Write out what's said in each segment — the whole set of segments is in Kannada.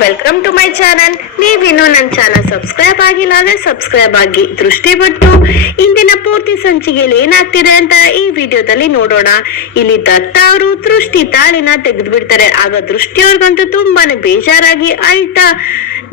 ವೆಲ್ಕಮ್ ಟು ಮೈ ಚಾನಲ್ ನೀವಿನ್ನು ನನ್ನ ಚಾನಲ್ ಸಬ್ಸ್ಕ್ರೈಬ್ ಆಗಿಲ್ಲ ಅಂದ್ರೆ ಸಬ್ಸ್ಕ್ರೈಬ್ ಆಗಿ ದೃಷ್ಟಿ ಬಿಟ್ಟು. ಇಂದಿನ ಪೂರ್ತಿ ಸಂಚಿಕೆಯಲ್ಲಿ ಏನಾಗ್ತಿದೆ ಅಂತ ಈ ವಿಡಿಯೋದಲ್ಲಿ ನೋಡೋಣ. ಇಲ್ಲಿ ದತ್ತ ಅವರು ದೃಷ್ಟಿ ತಾಳಿನ ತೆಗೆದು ಬಿಡ್ತಾರೆ ಆಗ ದೃಷ್ಟಿಯವ್ರಿಗಂತೂ ತುಂಬಾನೇ ಬೇಜಾರಾಗಿ ಅಳ್ತಾ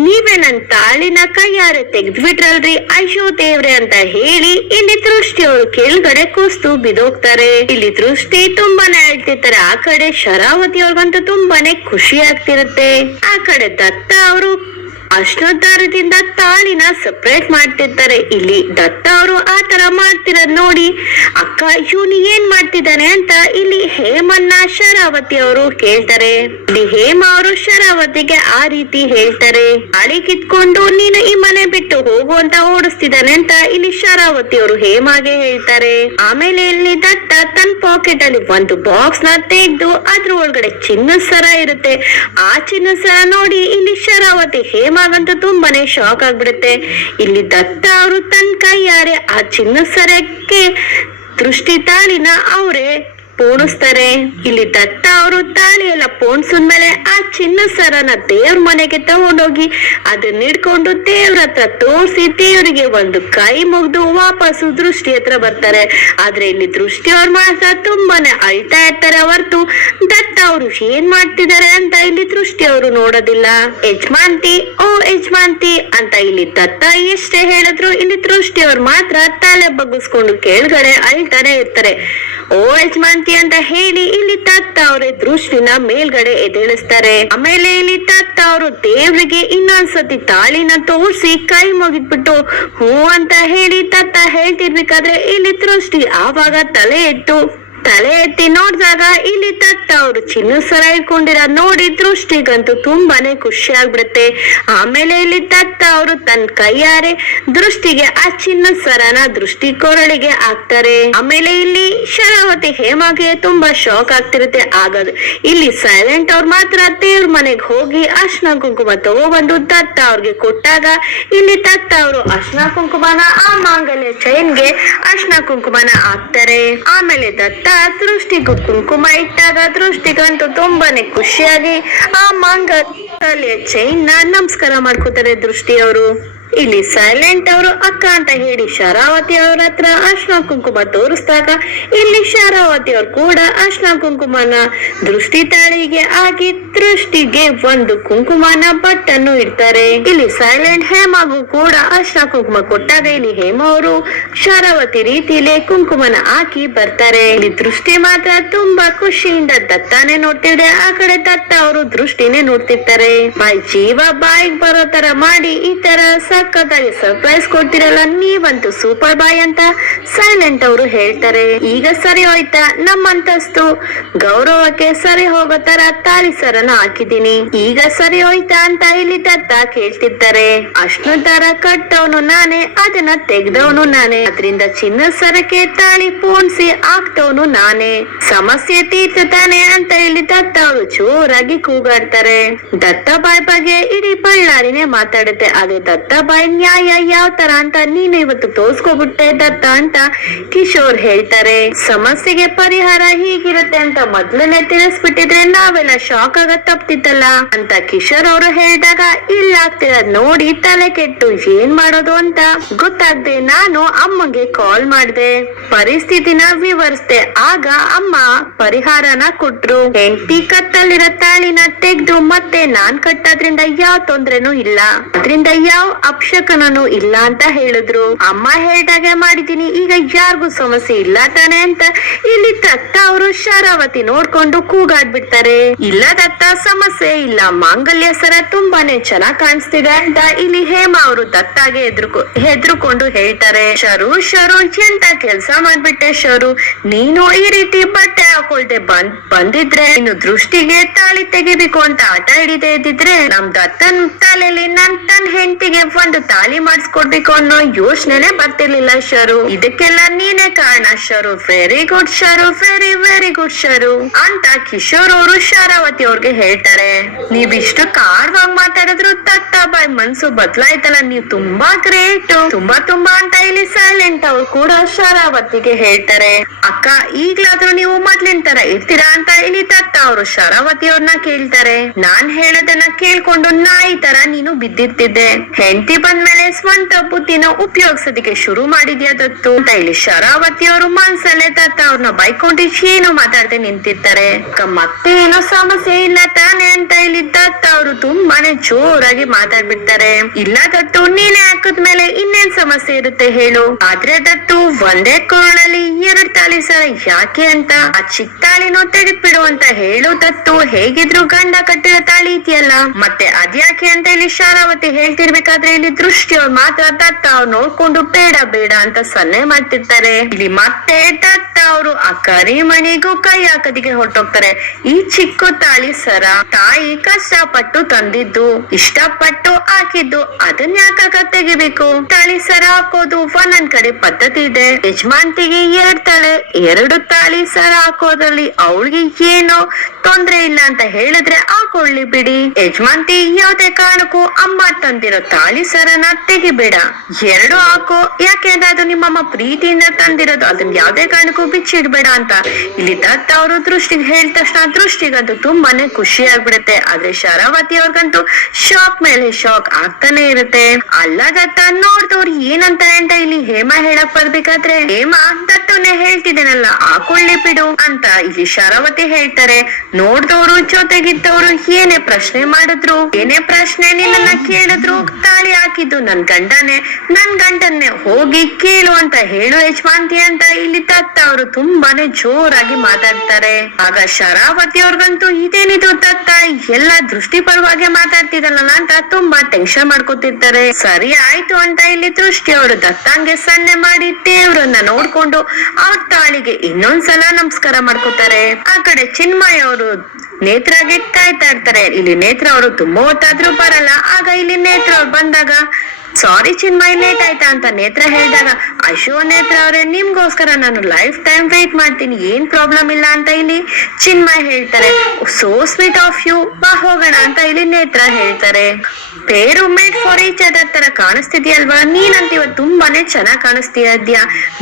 ನೀವೇ ನನ್ ತಾಳಿನ ಕೈಯಾರೆ ತೆಗೆದು ಬಿಟ್ರಲ್ರಿ ಅಯ್ಯೋ ದೇವ್ರೆ ಅಂತ ಹೇಳಿ ಇಲ್ಲಿ ದೃಷ್ಟಿ ಅವರು ಕೆಳಗಡೆ ಕೂಸ್ತು ಬಿದೋಗ್ತಾರೆ ಇಲ್ಲಿ ದೃಷ್ಟಿ ತುಂಬಾನೇ ಅಳ್ತಿರ್ತಾರೆ. ಆ ಕಡೆ ಶರಾವತಿ ಅವ್ರಿಗಂತೂ ತುಂಬಾನೇ ಖುಷಿ ಆಗ್ತಿರುತ್ತೆ. ಆ ಕಡೆ ದತ್ತ ಅವರು ಅಶ್ವತ್ಥಾರದಿಂದ ತಾಳಿನ ಸಪ್ರೇಟ್ ಮಾಡ್ತಿರ್ತಾರೆ. ಇಲ್ಲಿ ದತ್ತ ಅವರು ಆ ತರ ಮಾಡ್ತಿರೋದ್ ನೋಡಿ ಅಕ್ಕ ಇವನು ಏನ್ ಮಾಡ್ತಿದ್ದಾನೆ ಅಂತ ಇಲ್ಲಿ ಹೇಮನ್ನ ಶರಾವತಿ ಅವರು ಕೇಳ್ತಾರೆ. ಇಲ್ಲಿ ಹೇಮ ಅವರು ಶರಾವತಿಗೆ ಆ ರೀತಿ ಹೇಳ್ತಾರೆ. ತಾಳಿ ಕಿತ್ಕೊಂಡು ನೀನು ಈ ಮನೆ ಬಿಟ್ಟು ಹೋಗು ಅಂತ ಓಡಿಸ್ತಿದ್ದಾನೆ ಅಂತ ಇಲ್ಲಿ ಶರಾವತಿ ಅವರು ಹೇಮಾಗೆ ಹೇಳ್ತಾರೆ. ಆಮೇಲೆ ಇಲ್ಲಿ ದತ್ತ ತನ್ನ ಪಾಕೆಟ್ ಅಲ್ಲಿ ಒಂದು ಬಾಕ್ಸ್ನ ತೆಗೆದು ಅದ್ರ ಒಳಗಡೆ ಚಿನ್ನ ಸರ ಇರುತ್ತೆ. ಆ ಚಿನ್ನ ಸರ ನೋಡಿ ಇಲ್ಲಿ ಶರಾವತಿ ಹೇಮಾಗಂತೂ ತುಂಬಾನೇ ಶಾಕ್ ಆಗ್ಬಿಡುತ್ತೆ. ಇಲ್ಲಿ ದತ್ತ ಅವರು ತನ್ನ ಕೈಯಾರೆ ಆ ಚಿನ್ನ ಸರಕ್ಕೆ ದೃಷ್ಟಿ ತಾಳಿನ ಅವರೇ. ಪೋಣಿಸ್ತಾರೆ. ಇಲ್ಲಿ ದತ್ತ ಅವರು ತಾಳಿಯೆಲ್ಲ ಪೋಣಿಸಿದ್ಮೇಲೆ ಆ ಚಿನ್ನ ಸರನ ದೇವ್ರ ಮನೆಗೆ ತಗೊಂಡೋಗಿ ಅದನ್ನ ಹಿಡ್ಕೊಂಡು ದೇವ್ರ ಹತ್ರ ತೋರಿಸಿ ದೇವರಿಗೆ ಒಂದು ಕೈ ಮುಗ್ದು ವಾಪಸ್ಸು ದೃಷ್ಟಿ ಹತ್ರ ಬರ್ತಾರೆ. ಆದ್ರೆ ಇಲ್ಲಿ ದೃಷ್ಟಿ ಅವ್ರ ಮಾತ್ರ ತುಂಬಾನೇ ಅಳ್ತಾ ಇರ್ತಾರೆ ಹೊರ್ತು. ದತ್ತ ಅವರು ಏನ್ ಮಾಡ್ತಿದ್ದಾರೆ ಅಂತ ಇಲ್ಲಿ ದೃಷ್ಟಿ ಅವರು ನೋಡೋದಿಲ್ಲ. ಯಜಮಾಂತಿ ಓ ಯಜಮಾಂತಿ ಅಂತ ಇಲ್ಲಿ ದತ್ತ ಎಷ್ಟೇ ಹೇಳಿದ್ರು ಇಲ್ಲಿ ದೃಷ್ಟಿ ಅವ್ರು ಮಾತ್ರ ತಲೆ ಬಗ್ಗಿಸ್ಕೊಂಡು ಕೇಳ್ಗಡೆ ಅಳ್ತಾನೆ ಇರ್ತಾರೆ. ಓ ಅಂತ ಹೇಳಿ ಇಲ್ಲಿ ತತ್ತ ಅವರೇ ದೃಷ್ಟಿನ ಮೇಲ್ಗಡೆ ಎದ್ದೇಳಿಸ್ತಾರೆ. ಆಮೇಲೆ ಇಲ್ಲಿ ತತ್ತ ಅವರು ದೇವ್ರಿಗೆ ಇನ್ನೊಂದ್ಸತಿ ತಾಳಿನ ತೋರಿಸಿ ಕೈ ಮುಗಿದ್ಬಿಟ್ಟು ಹೂ ಅಂತ ಹೇಳಿ ತತ್ತ ಹೇಳ್ತಿರ್ಬೇಕಾದ್ರೆ ಇಲ್ಲಿ ದೃಷ್ಟಿ ಆವಾಗ ತಲೆ ಎತ್ತು ತಲೆ ಎತ್ತಿ ನೋಡಿದಾಗ ಇಲ್ಲಿ ತತ್ತ ಅವರು ಚಿನ್ನ ಸರ ಇಟ್ಕೊಂಡಿರ ನೋಡಿ ದೃಷ್ಟಿಗಂತೂ ತುಂಬಾನೇ ಖುಷಿ ಆಗ್ಬಿಡುತ್ತೆ ಆಮೇಲೆ ಇಲ್ಲಿ ತತ್ತ ಅವರು ತನ್ನ ಕೈಯಾರೆ ದೃಷ್ಟಿಗೆ ಆ ಚಿನ್ನ ಸರನ ದೃಷ್ಟಿ ಕೊರಳಿಗೆ ಹಾಕ್ತಾರೆ. ಆಮೇಲೆ ಇಲ್ಲಿ ಶರಾವತಿ ಹೇಮಾಗೆ ತುಂಬಾ ಶಾಕ್ ಆಗ್ತಿರುತ್ತೆ. ಆಗದು ಇಲ್ಲಿ ಸೈಲೆಂಟ್ ಅವ್ರು ಮಾತ್ರ ದೇವ್ರ ಮನೆಗೆ ಹೋಗಿ ಅರ್ಶನ ಕುಂಕುಮ ತಗೊಬಂದು ದತ್ತ ಅವ್ರಿಗೆ ಕೊಟ್ಟಾಗ ಇಲ್ಲಿ ತತ್ತ ಅವರು ಅರ್ಶನ ಕುಂಕುಮನ ಆ ಮಾಂಗಲ್ಯ ಚೈನ್ಗೆ ಅರ್ಶನ ಕುಂಕುಮನ ಹಾಕ್ತಾರೆ. ಆಮೇಲೆ ದತ್ತ ದೃಷ್ಟಿಗೂ ಕುಂಕುಮ ಇಟ್ಟಾಗ ದೃಷ್ಟಿಗಂತೂ ತುಂಬಾನೇ ಖುಷಿಯಾಗಿ ಆ ಮಂಗ ಚೈನ್ನ ನಮಸ್ಕಾರ ಮಾಡ್ಕೋತಾರೆ ದೃಷ್ಟಿ ಅವರು ಇಲ್ಲಿ ಸೈಲೆಂಟ್ ಅವರು ಅಕ್ಕ ಅಂತ ಹೇಳಿ ಶರಾವತಿ ಅವ್ರ ಹತ್ರ ಅರ್ಶನ ಕುಂಕುಮ ತೋರಿಸ್ದಾಗ ಇಲ್ಲಿ ಶರಾವತಿ ಅವ್ರು ಕೂಡ ಅರ್ಶನ ಕುಂಕುಮನ ದೃಷ್ಟಿ ತಾಳಿಗೆ ಆಗಿ ದೃಷ್ಟಿಗೆ ಒಂದು ಕುಂಕುಮನ ಬಟ್ಟನ್ನು ಇಡ್ತಾರೆ. ಇಲ್ಲಿ ಸೈಲೆಂಟ್ ಹೇಮಾಗೂ ಕೂಡ ಅರ್ಶನ ಕುಂಕುಮ ಕೊಟ್ಟಾಗ ಇಲ್ಲಿ ಹೇಮ ಅವರು ಶರಾವತಿ ರೀತಿಯಲ್ಲಿ ಕುಂಕುಮನ ಹಾಕಿ ಬರ್ತಾರೆ. ಇಲ್ಲಿ ದೃಷ್ಟಿ ಮಾತ್ರ ತುಂಬಾ ಖುಷಿಯಿಂದ ದತ್ತಾನೆ ನೋಡ್ತಿದ್ರೆ ಆ ಕಡೆ ದತ್ತ ಅವರು ದೃಷ್ಟಿನೇ ನೋಡ್ತಿರ್ತಾರೆ. ಮೈ ಜೀವ ಬಾಯಿಗೆ ಬರೋ ತರ ಮಾಡಿ ಈ ತರ ಸಖತ್ತಾಗಿ ಸರ್ಪ್ರೈಸ್ ಕೊಡ್ತಿರಲ್ಲ, ನೀವಂತೂ ಸೂಪರ್ ಬಾಯ್ ಅಂತ ಸೈಲೆಂಟ್ ಅವರು ಹೇಳ್ತಾರೆ. ಈಗ ಸರಿ ಹೋಯ್ತಾ ನಮ್ಮಂತಸ್ತು ಗೌರವಕ್ಕೆ ಸರಿ ಹೋಗೋ ತರ ತಾಳಿ ಸರನ ಹಾಕಿದೀನಿ ಈಗ ಸರಿ ಹೋಯ್ತಾ ಅಂತ ಇಲ್ಲಿ ದತ್ತ ಕೇಳ್ತಿದ್ದಾರೆ ಅಷ್ಟು ತರ ಕಟ್ಟವನು ನಾನೇ, ಅದನ್ನ ತೆಗ್ದವನು ನಾನೇ. ಅದರಿಂದ ಚಿನ್ನ ಸರಕ್ಕೆ ತಾಳಿ ಪೋಣಿಸಿ ಹಾಕ್ತವನು ನಾನೇ. ಸಮಸ್ಯೆ ತೀರ್ತಾನೆ ಅಂತ ಹೇಳಿ ದತ್ತ ಅವರು ಜೋರಾಗಿ ಕೂಗಾಡ್ತಾರೆ. ದತ್ತ ಬಾಯ್ ಬಗ್ಗೆ ಇಡೀ ಬಳ್ಳಾರಿನೇ ಮಾತಾಡುತ್ತೆ, ಅದು ದತ್ತ ಬಾಯ್ ನ್ಯಾಯ ಯಾವ ತರ ಅಂತ ನೀನು ಇವತ್ತು ತೋರ್ಸ್ಕೊಬಿಟ್ಟೆ, ದತ್ತ ಅಂತ ಕಿಶೋರ್ ಹೇಳ್ತಾರೆ. ಸಮಸ್ಯೆಗೆ ಪರಿಹಾರ ಹೀಗಿರುತ್ತೆ ಅಂತ ಮೊದ್ಲನೇ ತಿಳಿಸ್ಬಿಟ್ಟಿದ್ರೆ ನಾವೆಲ್ಲ ಶಾಕ್ ಆಗ ತಪ್ತಿತ್ತಲ್ಲ ಅಂತ ಕಿಶೋರ್ ಅವರು ಹೇಳಿದಾಗ, ಇಲ್ಲ ನೋಡಿ ತಲೆ ಕೆಟ್ಟು ಏನ್ ಮಾಡೋದು ಅಂತ ಗೊತ್ತಾಗ್ದೆ ನಾನು ಅಮ್ಮಗೆ ಕಾಲ್ ಮಾಡ್ದೆ. ಪರಿಸ್ಥಿತಿನ ವಿವರಿಸ್ದೆ, ಆಗ ಅಮ್ಮ ಪರಿಹಾರನ ಕೊಟ್ರು. ಹೆಂಡತಿ ಕತ್ತಲ್ಲಿರೋ ತಾಳಿನ ತೆಗ್ದು ಮತ್ತೆ ನಾನ್ ಕಟ್ಟೋದ್ರಿಂದ ಯಾವ ತೊಂದ್ರೆನೂ ಇಲ್ಲ. ಅದ್ರಿಂದ ಯಾವ ಅಪಶಕನೂ ಇಲ್ಲ ಅಂತ ಹೇಳಿದ್ರು. ಅಮ್ಮ ಹೇಳ್ದಾಗೆ ಮಾಡಿದೀನಿ ಈಗ ಯಾರಿಗೂ ಸಮಸ್ಯೆ ಇಲ್ಲ ತಾನೆ ಅಂತ. ಇಲ್ಲಿ ದತ್ತ ಅವರು ಶರಾವತಿ ನೋಡ್ಕೊಂಡು ಕೂಗಾಡ್ಬಿಡ್ತಾರೆ. ಇಲ್ಲ ದತ್ತ, ಸಮಸ್ಯೆ ಇಲ್ಲ. ಮಾಂಗಲ್ಯ ಸರ ತುಂಬಾನೇ ಚೆನ್ನಾಗ್ ಕಾಣಿಸ್ತಿದೆ ಅಂತ ಇಲ್ಲಿ ಹೇಮ ಅವರು ದತ್ತಾಗೆ ಹೆದ್ರುಕೊಂಡು ಹೇಳ್ತಾರೆ. ಶರು ಶರು, ಎಂತ ಕೆಲ್ಸ ಮಾಡ್ಬಿಟ್ಟೆ ಶರು? ನೀನು ಈ ರೀತಿ ಬಟ್ಟೆ ಹಾಕೊಳ್ದೆ ಬಂದ್, ಬಂದಿದ್ರೆ ಇನ್ನು ದೃಷ್ಟಿಗೆ ತಾಳಿ ತೆಗಿಬೇಕು ಅಂತ ಆಟ ಹಿಡಿದೇ ಇದ್ದಿದ್ರೆ ನಮ್ ದತ್ತನ್ ತಲೆಯಲ್ಲಿ ನನ್ ತನ್ ಹೆಂಡತಿಗೆ ಒಂದ್ ತಾಳಿ ಮಾಡಿಸ್ಕೊಡ್ಬೇಕು ಅನ್ನೋ ಯೋಚನೆನೆ ಬರ್ತಿರ್ಲಿಲ್ಲ ಶರು. ಇದಕ್ಕೆಲ್ಲ ನೀನೇ ಕಾರಣ Sharu. Very good Sharu very very good Sharu. ಅಂತ ಕಿಶೋರ್ ಅವರು ಶರಾವತಿ ಅವ್ರಿಗೆ ಹೇಳ್ತಾರೆ. ನೀವಿಷ್ಟು ಕಾಡ್ವಾಗಿ ಮಾತಾಡಿದ್ರು ತತ್ತ ಬಾಯ್ ಮನ್ಸು ಬದ್ಲಾಯ್ತಲ್ಲ, ನೀವ್ ತುಂಬಾ ಗ್ರೇಟ್ ತುಂಬಾ ತುಂಬಾ ಅಂತ ಇಲ್ಲಿ ಸೈಲೆಂಟ್ ಅವ್ರು ಕೂಡ ಶರಾವತಿಗೆ ಹೇಳ್ತಾರೆ. ಅಕ್ಕ, ಈಗ್ಲಾದ್ರೂ ನೀವು ಮೊದ್ಲಿನ ತರ ಇರ್ತೀರಾ ಅಂತ ಇಲ್ಲಿ ತತ್ತ ಅವರು ಶರಾವತಿ ಅವ್ರನ್ನ ಕೇಳ್ತಾರೆ. ನಾನ್ ಹೇಳೋದನ್ನ ಕೇಳ್ಕೊಂಡು ನಾಯಿ ತರ ನೀನು ಬಿದ್ದಿರ್ತಿದ್ದೆ. ಹೆಂಡತಿ ಬಂದ್ಮೇಲೆ ಸ್ವಂತ ಬುದ್ಧಿನ ಉಪಯೋಗಿಸೋದಕ್ಕೆ ಶುರು ಮಾಡಿದ್ಯಾ ದತ್ತು? ಅಂತ ಇಲ್ಲಿ ಶರಾವತಿ ಅವರು ಮನ್ಸಲ್ಲೇ ತತ್ತ ಅವ್ರನ್ನ ಬೈಕೊಂಡು ಏನು ಮಾತಾಡ್ದೆ ನಿಂತಿರ್ತಾರೆ? ಮತ್ತೆ ಏನೋ ಸಮಸ್ಯೆ ಇಲ್ಲ ತಾನೆ ಅಂತ ಇಲ್ಲಿ ದತ್ತ ಅವರು ತುಂಬಾನೇ ಜೋರಾಗಿ ಮಾತಾಡ್ಬಿಡ್ತಾರೆ. ಇಲ್ಲ ದತ್ತು, ನೀನೆ ಹಾಕದ್ಮೇಲೆ ಇನ್ನೇನ್ ಸಮಸ್ಯೆ ಇರುತ್ತೆ ಹೇಳು? ಆದ್ರೆ ದತ್ತು, ಒಂದೇ ಕೋಣಲ್ಲಿ ಎರಡ್ ತಾಳಿ ಸರ ಯಾಕೆ ಅಂತ? ಆ ಚಿಕ್ಕ ತಾಳಿನೂ ತೆಗೆದ್ಬಿಡು ಅಂತ ಹೇಳು ದತ್ತು. ಹೇಗಿದ್ರು ಗಂಡ ಕಟ್ಟಿರೋ ತಾಳಿ ಇದೆಯಲ್ಲ? ಮತ್ತೆ ಅದ್ಯಾಕೆ ಅಂತ ಇಲ್ಲಿ ಶಾರಾವತಿ ಹೇಳ್ತಿರ್ಬೇಕಾದ್ರೆ ಇಲ್ಲಿ ದೃಷ್ಟಿ ಅವ್ರು ಮಾತ್ರ ತತ್ತ ಅವ್ರು ನೋಡ್ಕೊಂಡು ಬೇಡ ಬೇಡ ಅಂತ ಸನ್ನೆ ಮಾಡ್ತಿರ್ತಾರೆ. ಇಲ್ಲಿ ಮತ್ತೆ ತತ್ತ ಅವರು ಆ ಕರಿಮಣಿಗೂ ಕೈ ಹಾಕದಿಗೆ ಹೊರಟೋಗ್ತಾರೆ. ಈ ಚಿಕ್ಕ ತಾಳಿ ಸರ ತಾಯಿ ಕಷ್ಟಪಟ್ಟು ತಂದಿದ್ದು, ಇಷ್ಟಪಟ್ಟು ಹಾಕಿದ್ದು, ಅದನ್ನ ಯಾಕಾಗ ತೆಗಿಬೇಕು? ತಾಳಿ ಸರ ಹಾಕೋದು ಒಂದೊಂದ್ ಕಡೆ ಪದ್ಧತಿ ಇದೆ. ಯಜಮಾನ್ತಿಗೆ ಎರಡ್ ತಾಳೆ ಎರಡು ತಾಳಿ ಸರ ಹಾಕೋದ್ರಲ್ಲಿ ಅವಳಿಗೆ ಏನೋ ತೊಂದ್ರೆ ಇಲ್ಲ ಅಂತ ಹೇಳಿದ್ರೆ ಹಾಕೊಳ್ಳಿ ಬಿಡಿ. ಯಜಮಾನ್ತಿ ಯಾವ್ದೇ ಕಾರಣಕ್ಕೂ ಅಮ್ಮ ತಂದಿರೋ ತಾಳಿ ಸರನ ತೆಗಿಬೇಡ. ಎರಡು ಹಾಕೋ. ಯಾಕೆಂದ್ರೆ ಅದು ನಿಮ್ಮಮ್ಮ ಪ್ರೀತಿಯಿಂದ ತಂದಿರೋದು. ಅದನ್ನ ಯಾವ್ದೇ ಕಾರಣಕ್ಕೂ ಬಿಚ್ಚಿಡ್ಬೇಡ ಅಂತ. ಇಲ್ಲಿ ದತ್ತ ಅವರು ದೃಷ್ಟಿಗೆ ಹೇಳಿದ ತಕ್ಷಣ ದೃಷ್ಟಿಗಂತೂ ತುಂಬಾನೇ ಖುಷಿ ಆಗ್ಬಿಡುತ್ತೆ. ಆದ್ರೆ ಶರಾವತಿ ಅವ್ರಿಗಂತೂ ಶಾಕ್ ಮೇಲೆ ಶಾಕ್ ಆಗ್ತಾನೆ ಇರುತ್ತೆ. ಅಲ್ಲ ದತ್ತ, ನೋಡ್ದವ್ರು ಏನಂತಾರೆ ಅಂತ ಇಲ್ಲಿ ಹೇಮ ಹೇಳಕ್ ಬರ್ಬೇಕಾದ್ರೆ, ಹೇಮ ದತ್ತವನ್ನೇ ಹೇಳ್ತಿದ್ದೇನಲ್ಲ, ಹಾಕೊಳ್ಳಿ ಬಿಡು ಅಂತ ಇಲ್ಲಿ ಶರಾವತಿ ಹೇಳ್ತಾರೆ. ನೋಡ್ದವ್ರು ಜೊತೆಗಿದ್ದವ್ರು ಏನೇ ಪ್ರಶ್ನೆ ಮಾಡಿದ್ರು, ಏನೇ ಪ್ರಶ್ನೆ ನಿನ್ನ ಕೇಳಿದ್ರು, ತಾಳಿ ಹಾಕಿದ್ದು ನನ್ ಗಂಡನೇ. ನನ್ ಗಂಡನ್ನೇ ಹೋಗಿ ಕೇಳು ಅಂತ ಹೇಳು ಯಜಮಾಂತಿ ಅಂತ ಇಲ್ಲಿ ತತ್ತ ಅವರು ತುಂಬಾನೇ ಜೋರಾಗಿ ಮಾತಾಡ್ತಾರೆ. ಆಗ ಶರಾವತಿ ಅವ್ರಿಗಂತೂ ಇದೇನಿದು ತತ್ತ? ಎಲ್ಲ ದೃಷ್ಟಿ ಪರವಾಗಿ ಮಾತಾಡ್ತಿದಲ್ಲ ಅಂತ ತುಂಬಾ ಟೆನ್ಷನ್ ಮಾಡ್ಕೊತಿರ್ತಾರೆ. ಸರಿ ಆಯ್ತು ಅಂತ ಇಲ್ಲಿ ದೃಷ್ಟಿ ಅವರು ದತ್ತಾಂಗೆ ಸನ್ನೆ ಮಾಡಿ ದೇವ್ರನ್ನ ನೋಡ್ಕೊಂಡು ಅವ್ರ ತಾಳಿಗೆ ಇನ್ನೊಂದ್ಸಲ ನಮಸ್ಕಾರ ಮಾಡ್ಕೋತಾರೆ. ಆ ಕಡೆ ಚಿನ್ಮಯ್ ಅವರು ನೇತ್ರಾಗೆ ಕಾಯ್ತಾ ಇರ್ತಾರೆ. ಇಲ್ಲಿ ನೇತ್ರ ಅವರು ತುಂಬಾ ಹೊತ್ತಾದ್ರೂ ಬರಲ್ಲ ಆಗ ಇಲ್ಲಿ ನೇತ್ರ ಅವ್ರು ಬಂದಾಗ ಸಾರಿ ಚಿನ್ಮಯ್ ಲೇಟ್ ಆಯ್ತಾ? ಅಂತ ನೇತ್ರ ಹೇಳಿದಾಗ ಅಶೋ ನೇತ್ರ ಅವರೇ, ನಿಮ್ಗೋಸ್ಕರ ನಾನು ಲೈಫ್ ಟೈಮ್ ವೇಟ್ ಮಾಡ್ತೀನಿ. ಏನ್ ಪ್ರಾಬ್ಲಮ್ ಇಲ್ಲ ಅಂತ ಇಲ್ಲಿ ಚಿನ್ಮಯ್ ಹೇಳ್ತಾರೆ. ಸೋ ಸ್ವೀಟ್ ಆಫ್ ಯು ಬಾ ಹೋಗೋಣ ಅಂತ ಇಲ್ಲಿ ನೇತ್ರ ಹೇಳ್ತಾರೆ. ಪೇರು ಮೇಡ್ ಫಾರ್ ಈಚ್ ಅದರ್ ತರ ಕಾಣಿಸ್ತಿದ್ಯಲ್ವಾ? ನೀನಂತ ಇವತ್ತು ತುಂಬಾನೇ ಚೆನ್ನಾಗ್ ಕಾಣಿಸ್ತೀಯ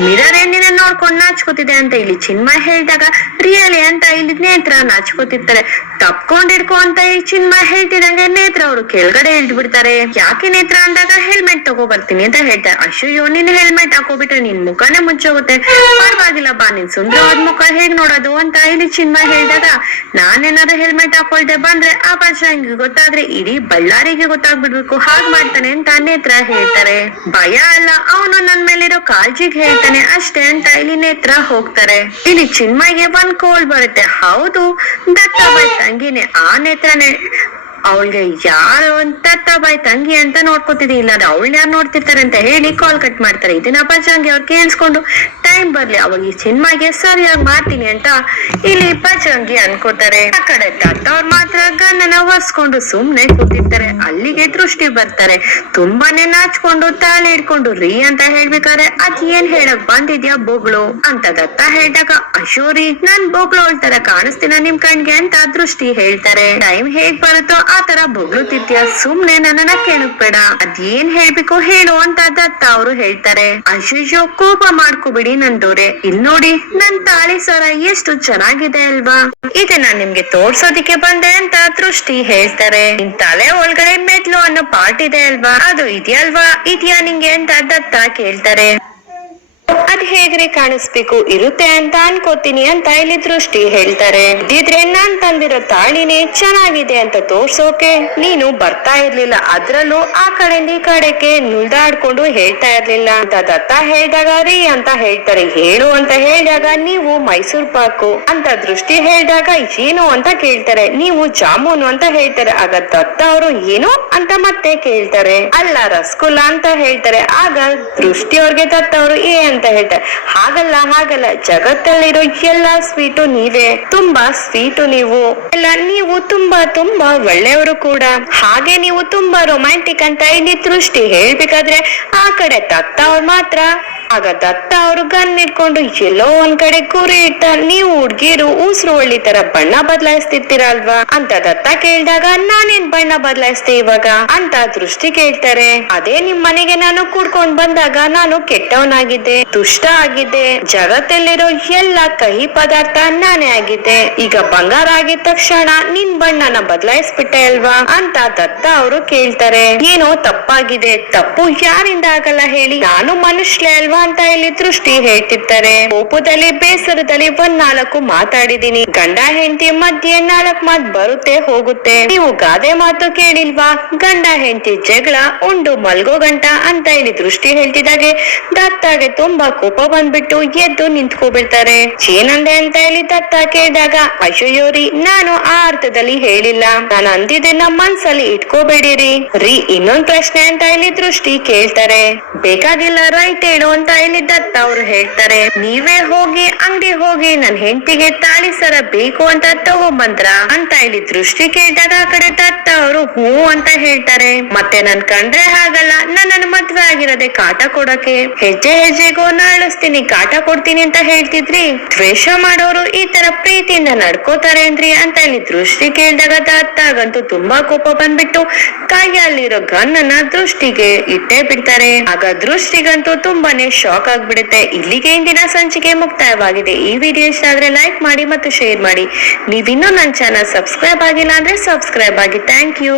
ಮಿರರ್ ಏನಿನ ನೋಡ್ಕೊಂಡು ನಾಚ್ಕೋತಿದೆ ಅಂತ ಇಲ್ಲಿ ಚಿನ್ಮಯ್ ಹೇಳಿದಾಗ ರಿಯಲಿ ಅಂತ ಇಲ್ಲಿ ನೇತ್ರ ನಾಚ್ಕೋತಿರ್ತಾರೆ. ತಪ್ಕೊಂಡಿಡ್ಕೊ ಅಂತ ಇಲ್ಲಿ ಚಿನ್ಮಯ್ ಹೇಳ್ತಿದಂಗೆ ನೇತ್ರ ಅವರು ಕೆಳಗಡೆ ಇಳ್ದು ಬಿಡ್ತಾರೆ ಯಾಕೆ ನೇತ್ರ ಅಂದಾಗ ಹೆಲ್ಮೆಟ್ ತಗೋ ಬರ್ತೀನಿ ಅಂತ ಹೇಳ್ತಾರೆ. ಅಯ್ಯೋ ನಿನ್ ಹೆಲ್ಮೆಟ್ ಹಾಕೋಬಿಟ್ರೆ ನಿನ್ ಮುಖನೇ ಮುಚ್ಚೋಗುತ್ತೆ. ಪರವಾಗಿಲ್ಲ ಬಾ ನಿನ್ ಸುಂದರವಾದ ಮುಖ ಹೇಗ್ ನೋಡೋದು ಅಂತ ಇಲ್ಲಿ ಚಿನ್ಮಯ್ ಹೇಳಿದಾಗ, ನಾನೇನಾದ್ರು ಹೆಲ್ಮೆಟ್ ಹಾಕೊಳ್ದೆ ಬಂದ್ರೆ ಆ ಭಾಷೆ ಗೊತ್ತಾದ್ರೆ ಇಡೀ ಬಳ್ಳಾರಿಗೆ ಗೊತ್ತಾಗ್ಬಿಡ್ಬೇಕು. ಹಾಗ್ ಮಾಡ್ತಾನೆ ಅಂತ ನೇತ್ರ ಹೇಳ್ತಾರೆ. ಭಯ ಅಲ್ಲ, ಅವನು ನನ್ ಮೇಲಿರೋ ಕಾಳಜಿಗ್ ಹೇಳ್ತಾನೆ ಅಷ್ಟೇ ಅಂತ ಇಲ್ಲಿ ನೇತ್ರ ಹೋಗ್ತಾರೆ. ಇಲ್ಲಿ ಚಿನ್ಮಯ್ಗೆ ಒಂದ್ ಕೋಲ್ ಬರುತ್ತೆ. ಹೌದು, ದತ್ತ ತಂಗಿನೇ, ಆ ನೇತ್ರನೇ. ಅವಳಿಗೆ, ಯಾರು ಅಂತ ಬಾಯ್ ತಂಗಿ ಅಂತ ನೋಡ್ಕೊತಿದ್ದೆ ಇಲ್ಲ ಅವಳನ್ನ ಯಾರು ನೋಡ್ತಿರ್ತಾರೆ ಅಂತ ಹೇಳಿ ಕಾಲ್ ಕಟ್ ಮಾಡ್ತಾರೆ. ಇದನ್ನ ಪಚಾಂಗಿ ಅವ್ರು ಕೇಳಿಸ್ಕೊಂಡು, ಟೈಮ್ ಬರ್ಲಿ, ಅವಾಗ ಈ ಸಿನಿಮಾಗೆ ಸರಿಯಾಗಿ ಮಾಡ್ತೀನಿ ಅಂತ ಇಲ್ಲಿ ಪಚಾಂಗಿ ಅನ್ಕೋತಾರೆ. ಆ ಕಡೆ ತಾತ ಮಾತ್ರ ಗನ್ನನ ಒರ್ಸ್ಕೊಂಡು ಸುಮ್ನೆ ಕೂತಿರ್ತಾರೆ. ಅಲ್ಲಿಗೆ ದೃಷ್ಟಿ ಬರ್ತಾರೆ. ತುಂಬಾನೇ ನಾಚ್ಕೊಂಡು ತಾಳಿ ಹಿಡ್ಕೊಂಡು, ರೀ ಅಂತ ಹೇಳ್ಬೇಕಾದ್ರೆ, ಅದ್ ಏನ್ ಹೇಳಕ್ ಬಂದಿದ್ಯಾ ಬೊಗ್ಳು? ಅಂತ ದತ್ತ ಹೇಳಿದಾಗ, ಅಶೋರಿ, ನಾನ್ ಬೊಗ್ಳು ತರ ಕಾಣಿಸ್ತೀನ ನಿಮ್ ಕಣ್ಗೆ? ಅಂತ ದೃಷ್ಟಿ ಹೇಳ್ತಾರೆ. ಟೈಮ್ ಹೇಗ್ ಬರುತ್ತೋ ಆ ತರ ಬೊಗ್ಳುತ್ತಿದ್ಯಾ ಸುಮ್ನೆ ನನ್ನನ್ನ ಕೇಳಕ್ಬೇಡ ಅದೇನ್ ಹೇಳ್ಬೇಕು ಹೇಳು ಅಂತ ದತ್ತ ಅವರು ಹೇಳ್ತಾರೆ. ಅಯ್ಯೋ ಕೋಪ ಮಾಡ್ಕೋಬಿಡಿ ನಂದೋರೆ. ಇಲ್ ನೋಡಿ, ನನ್ ತಾಳಿ ಸರ ಎಷ್ಟು ಚೆನ್ನಾಗಿದೆ ಅಲ್ವಾ? ಇದನ್ನ ನಿಮ್ಗೆ ತೋರ್ಸೋದಿಕ್ಕೆ ಬಂದೆ ಅಂತ ದೃಷ್ಟಿ ಹೇಳ್ತಾರೆ. ನಿನ್ ತಲೆ ಒಳಗಡೆ ಮೆಟ್ಲು ಅನ್ನೋ ಪಾರ್ಟ್ ಇದೆ ಅಲ್ವಾ? ಅದು ಇದೆಯಲ್ವಾ ಇದೆಯಾ ನಿಂಗೆ ಅಂತ ದತ್ತ ಕೇಳ್ತಾರೆ. ಅದ್ ಹೇಗ್ರಿ ಕಾಣಿಸ್ಬೇಕು? ಇರುತ್ತೆ ಅಂತ ಅನ್ಕೋತೀನಿ ಅಂತ ಇಲ್ಲಿ ದೃಷ್ಟಿ ಹೇಳ್ತಾರೆ. ಇದ್ರೆ ನಾನ್ ತಂದಿರೋ ತಾಳಿನೇ ಚೆನ್ನಾಗಿದೆ ಅಂತ ತೋರ್ಸೋಕೆ ನೀನು ಬರ್ತಾ ಇರ್ಲಿಲ್ಲ. ಅದ್ರಲ್ಲೂ ಆ ಕಡೆಯಿಂದ ಈ ಕಡೆಗೆ ನುಳ್ದಾಡ್ಕೊಂಡು ಹೇಳ್ತಾ ಇರ್ಲಿಲ್ಲ ಅಂತ ದತ್ತ ಹೇಳ್ದಾಗ, ರೀ ಅಂತ ಹೇಳ್ತಾರೆ. ಹೇಳು ಅಂತ ಹೇಳಿದಾಗ, ನೀವು ಮೈಸೂರ್ ಪಾಕು ಅಂತ ದೃಷ್ಟಿ ಹೇಳಿದಾಗ, ಏನು ಅಂತ ಕೇಳ್ತಾರೆ. ನೀವು ಜಾಮೂನು ಅಂತ ಹೇಳ್ತಾರೆ. ಆಗ ದತ್ತ ಅವರು, ಏನು ಅಂತ ಮತ್ತೆ ಕೇಳ್ತಾರೆ. ಅಲ್ಲ, ರಸಗುಲ್ಲ ಅಂತ ಹೇಳ್ತಾರೆ. ಆಗ ದೃಷ್ಟಿ ಅವ್ರಿಗೆ ದತ್ತ ಅವರು, ಏ ಅಂತ ಹೇಳ್ತಾರೆ. ಹಾಗಲ್ಲ ಹಾಗಲ್ಲ. ಜಗತ್ತಲ್ಲಿರೋ ಎಲ್ಲಾ ಸ್ವೀಟು ನೀವೇ. ತುಂಬಾ ಸ್ವೀಟು ನೀವು. ಎಲ್ಲ ನೀವು ತುಂಬಾ ತುಂಬಾ ಒಳ್ಳೆಯವರು ಕೂಡ. ಹಾಗೆ ನೀವು ತುಂಬಾ ರೊಮ್ಯಾಂಟಿಕ್ ಅಂತ ಇಲ್ಲಿ ದೃಷ್ಟಿ ಹೇಳ್ಬೇಕಾದ್ರೆ ಆ ಕಡೆ ತತ್ತವ್ರು ಮಾತ್ರ. ಆಗ ದತ್ತ ಅವರು ಗನ್ ಇಟ್ಕೊಂಡು ಎಲ್ಲೋ ಒಂದ್ ಕಡೆ ಕುರಿ ಇಟ್ಟ, ನೀವು ಹುಡ್ಗಿರು ಉಸಿರು ಒಳ್ಳಿ ತರ ಬಣ್ಣ ಬದಲಾಯಿಸ್ತಿರ್ತೀರಲ್ವಾ? ಅಂತ ದತ್ತ ಕೇಳ್ದಾಗ, ನಾನೇನ್ ಬಣ್ಣ ಬದಲಾಯಿಸ್ತೆ ಇವಾಗ? ಅಂತ ದೃಷ್ಟಿ ಕೇಳ್ತಾರೆ. ಅದೇ ನಿಮ್ ಮನೆಗೆ ನಾನು ಕೂಡ್ಕೊಂಡ್ ಬಂದಾಗ ನಾನು ಕೆಟ್ಟವನಾಗಿದ್ದೆ, ದುಷ್ಟ ಆಗಿದ್ದೆ. ಜಗತ್ತಲ್ಲಿರೋ ಎಲ್ಲಾ ಕಹಿ ಪದಾರ್ಥ ನಾನೇ ಆಗಿದ್ದೆ. ಈಗ ಬಂಗಾರ ಆಗಿದ ತಕ್ಷಣ ನಿನ್ ಬಣ್ಣನ ಬದಲಾಯಿಸ್ಬಿಟ್ಟೆ ಅಲ್ವಾ? ಅಂತ ದತ್ತ ಅವರು ಕೇಳ್ತಾರೆ. ಏನೋ ತಪ್ಪಾಗಿದೆ, ತಪ್ಪು ಯಾರಿಂದ ಆಗಲ್ಲ ಹೇಳಿ, ನಾನು ಮನುಷ್ಯಲೇ ಅಲ್ವಾ? ಅಂತ ಇಲ್ಲಿ ದೃಷ್ಟಿ ಹೇಳ್ತಿರ್ತಾರೆ. ಕೋಪದಲ್ಲಿ, ಬೇಸರದಲ್ಲಿ ಒಂದ್ ನಾಲ್ಕು ಮಾತಾಡಿದೀನಿ ಗಂಡ, ಹೆಂಡತಿ ಮಧ್ಯೆ ನಾಲ್ಕು ಮಾತ್ ಬರುತ್ತೆ, ಹೋಗುತ್ತೆ. ನೀವು ಗಾದೆ ಮಾತು ಕೇಳಿಲ್ವಾ? ಗಂಡ, ಹೆಂಡತಿ ಜಗಳ, ಉಂಡು, ಮಲ್ಗೋ ಗಂಟ ಅಂತ ಇಲ್ಲಿ ದೃಷ್ಟಿ ಹೇಳ್ತಿದಾಗೆ ದತ್ತಾಗೆ ತುಂಬಾ ಕೋಪ ಬಂದ್ಬಿಟ್ಟು ಎದ್ದು ನಿಂತ್ಕೊಬಿಡ್ತಾರೆ. ಏನಂದೆ ಅಂತ ಹೇಳಿ ದತ್ತ ಕೇಳಿದಾಗ ಅಶೋಯೋರಿ ನಾನು ಆ ಅರ್ಥದಲ್ಲಿ ಹೇಳಿಲ್ಲ. ನಾನು ಅಂದಿದ್ದನ್ನ ಮನ್ಸಲ್ಲಿ ಇಟ್ಕೋಬೇಡಿರಿ. ರೀ, ಇನ್ನೊಂದ್ ಪ್ರಶ್ನೆ ಅಂತ ಇಲ್ಲಿ ದೃಷ್ಟಿ ಕೇಳ್ತಾರೆ. ಬೇಕಾಗಿಲ್ಲ, ರೈಟ್ ಹೇಳು ಇಲ್ಲಿ ದತ್ತ ಅವ್ರು ಹೇಳ್ತಾರೆ, ನೀವೇ ಹೋಗಿ, ಅಂಗಡಿ ಹೋಗಿ, ನನ್ ಹೆಂಡತಿಗೆ ತಾಳಿ ಸರ ಬೇಕು ಅಂತ ತಗೊಂಬಂದ್ರ ಅಂತ ಇಲ್ಲಿ ದೃಷ್ಟಿ ಕೇಳಿದಾಗ ಆ ಕಡೆ ದತ್ತ ಅವರು ಹೂ ಅಂತ ಹೇಳ್ತಾರೆ. ಮತ್ತೆ ನನ್ ಕಂಡ್ರೆ ಹಾಗಲ್ಲ ನನ್ನನ್ನು ಮದ್ವೆ ಆಗಿರೋದೆ ಕಾಟ ಕೊಡಕ್ಕೆ. ಹೆಜ್ಜೆ ಹೆಜ್ಜೆಗೂ ನಾಳಿಸ್ತೀನಿ, ಕಾಟ ಕೊಡ್ತೀನಿ ಅಂತ ಹೇಳ್ತಿದ್ರಿ. ದ್ವೇಷ ಮಾಡೋರು ಈ ತರ ಪ್ರೀತಿಯಿಂದ ನಡ್ಕೋತಾರೆ ಅಂದ್ರಿ ಅಂತ ಇಲ್ಲಿ ದೃಷ್ಟಿ ಕೇಳಿದಾಗ ದತ್ತಾಗಂತೂ ತುಂಬಾ ಕೋಪ ಬಂದ್ಬಿಟ್ಟು ಕೈಯಲ್ಲಿರೋ ಗನ್ನನ್ನ ದೃಷ್ಟಿಗೆ ಇಟ್ಟೇ ಬಿಡ್ತಾರೆ. ಆಗ ದೃಷ್ಟಿಗಂತೂ ತುಂಬಾನೇ ಶಾಕ್ ಆಗ್ಬಿಡುತ್ತೆ. ಇಲ್ಲಿಗೆ ಇಂದಿನ ಸಂಚಿಕೆ ಮುಕ್ತಾಯವಾಗಿದೆ. ಈ ವಿಡಿಯೋ ಇಷ್ಟ ಆದ್ರೆ ಲೈಕ್ ಮಾಡಿ ಮತ್ತು ಶೇರ್ ಮಾಡಿ. ನೀವಿನ್ನೂ ನನ್ನ ಚಾನಲ್ ಸಬ್ಸ್ಕ್ರೈಬ್ ಆಗಿಲ್ಲ ಅಂದ್ರೆ ಸಬ್ಸ್ಕ್ರೈಬ್ ಆಗಿ. Thank you